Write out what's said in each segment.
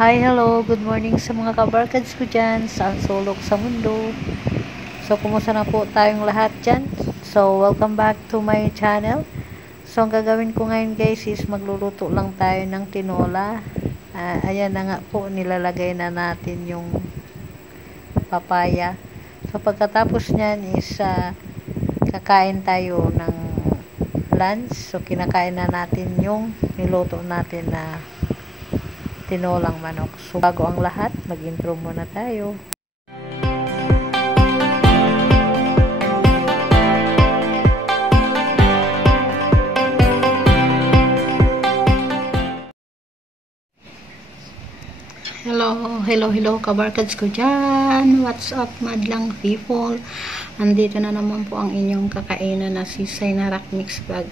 Hi, hello, good morning sa mga kabarkads ko dyan, saan sulok sa mundo. So, kumusta na po tayong lahat dyan? So, welcome back to my channel. So, ang gagawin ko ngayon guys is magluluto lang tayo ng tinola. Ayan na nga po, nilalagay na natin yung papaya. So, pagkatapos nyan is kakain tayo ng lunch. So, kinakain na natin yung niluto natin na tinolang manok. So, bago ang lahat, mag-intro muna tayo. Hello, kabarkads ko dyan. What's up, madlang people? Andito na naman po ang inyong kakainan na sisay na rock mix vlog.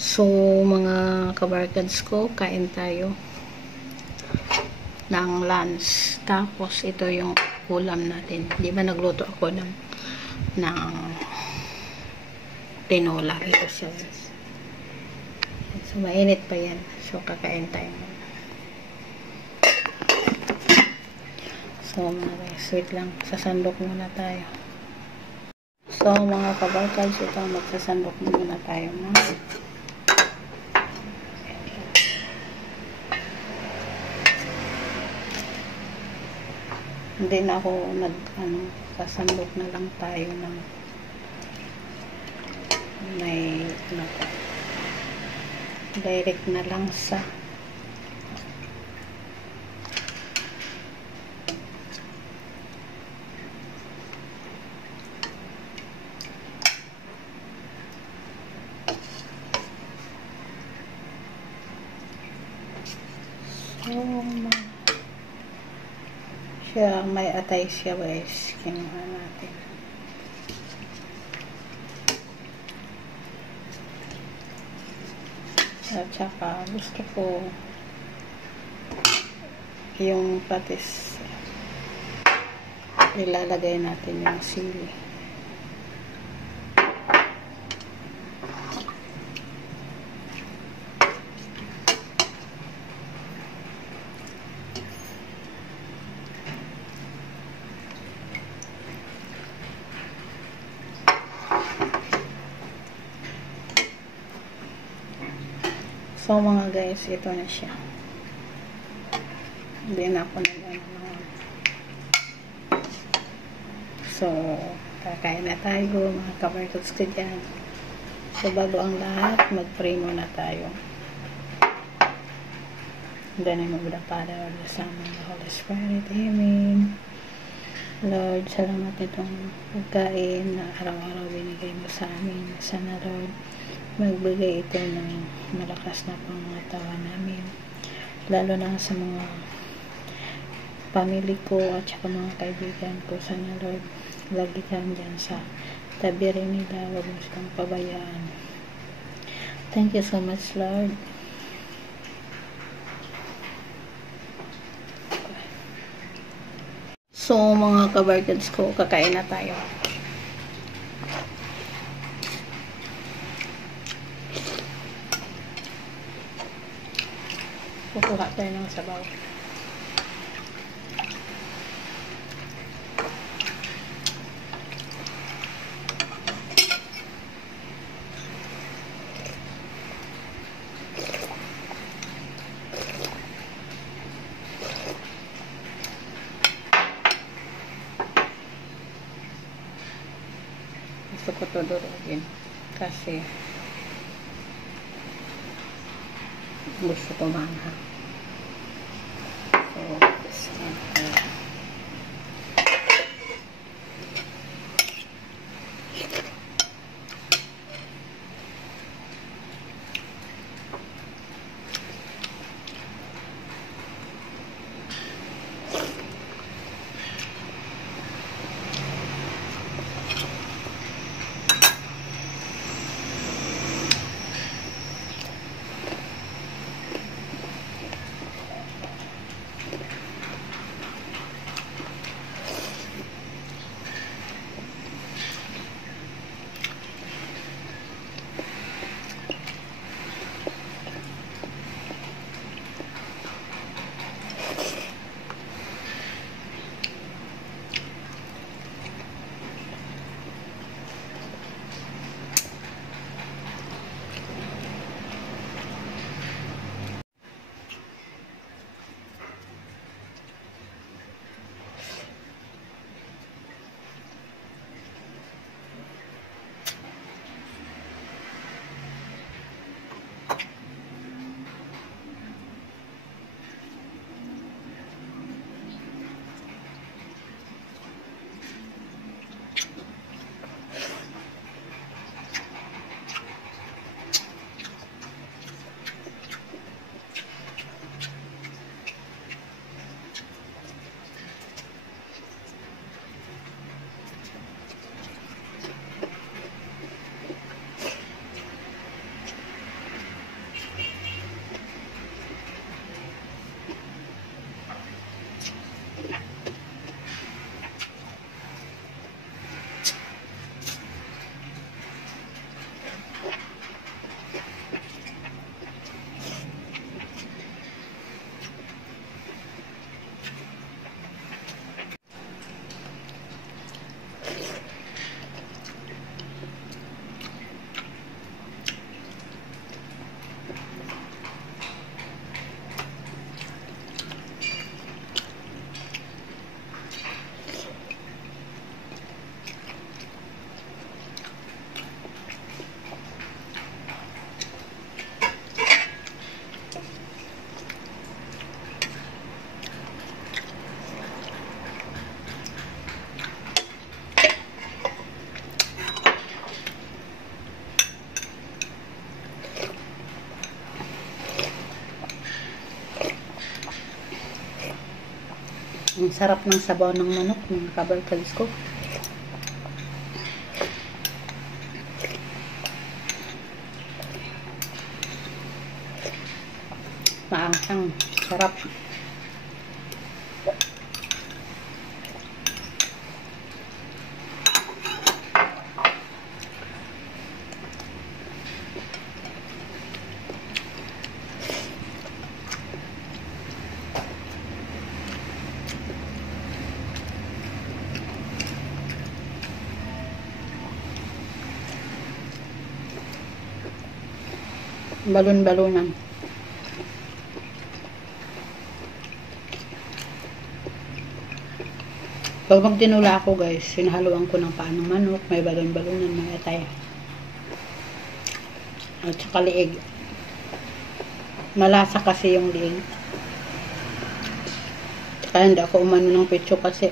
So, mga kabarkads ko, kain tayo ng lunch. Tapos, ito yung ulam natin. Di ba nagluto ako ng tinola. Ito siya. So, mainit pa yan. So, kakain tayo. So, mga guys, wait lang. Sasandok muna tayo. So, mga kabarkads, ito, magsasandok muna tayo. Hindi na ako sasandok na lang tayo ng may direct na lang sa siya, may atay siya guys, kinuha natin. At saka gusto ko yung patis, ilalagay natin yung sili. So, mga guys, ito na siya. Hindi na ako nag-ano. So, kakain na tayo, mga kabarkads ko dyan. So, bago ang lahat, mag-pray muna tayo. In the name of the Father, the Son, and the Holy Spirit. Amen. Lord, salamat itong pagkain na araw-araw binigay mo sa amin. Sana, Lord, magbigay ito ng malakas na pangangatawan namin, lalo na sa mga pamilya ko at saka mga kaibigan ko. Sana, Lord, lagi kang dyan sa tabi rin nila, huwag mo silang pabayaan. Thank you so much, Lord. So, mga kabarkads ko, kakain na tayo. Kukuha tayo ng sabaw. Gusto ko ito durugin kasi gusto ko manghang. Ang sarap ng sabaw ng manok, mga kabarkads ko. Maanghang, sarap. Balon-balonan. Pag magtinula ako guys, sinahaluan ko ng paanong manok, may balon-balonan, may atay. At saka liig. Malasa kasi yung liig. Kaya hindi ako umano ng petso kasi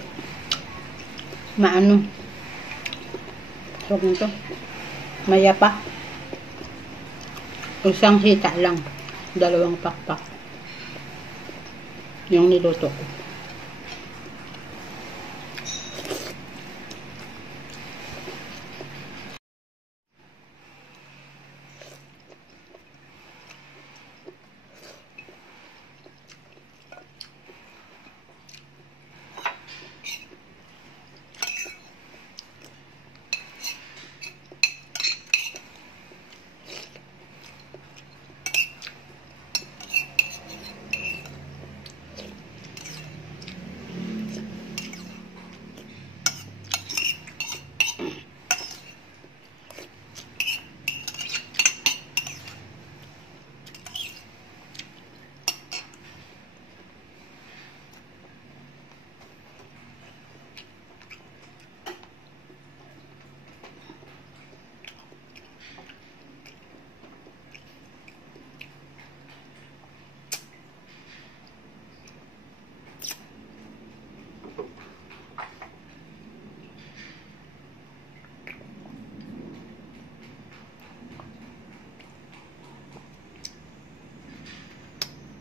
maano. So, ito. Mayapa. Isang hita lang. 2 pakpak. Yung niluto ko.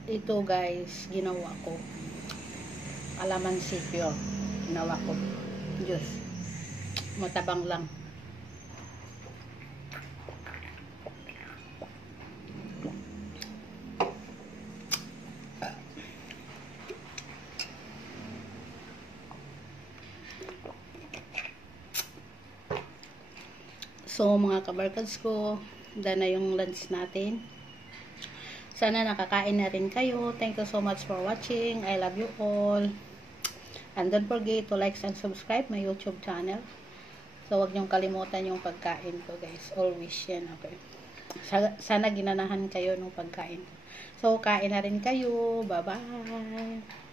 Ito guys, ginawa ko kalamansi pure. Ginawa ko juice. Matabang lang. So mga kabarkads ko, dahil na yung lunch natin. Sana nakakain na rin kayo. Thank you so much for watching. I love you all. And don't forget to like and subscribe my YouTube channel. So, wag niyong kalimutan yung pagkain ko, guys. Always yan, okay? Sana ginanahan kayo ng pagkain. So, kain na rin kayo. Bye-bye!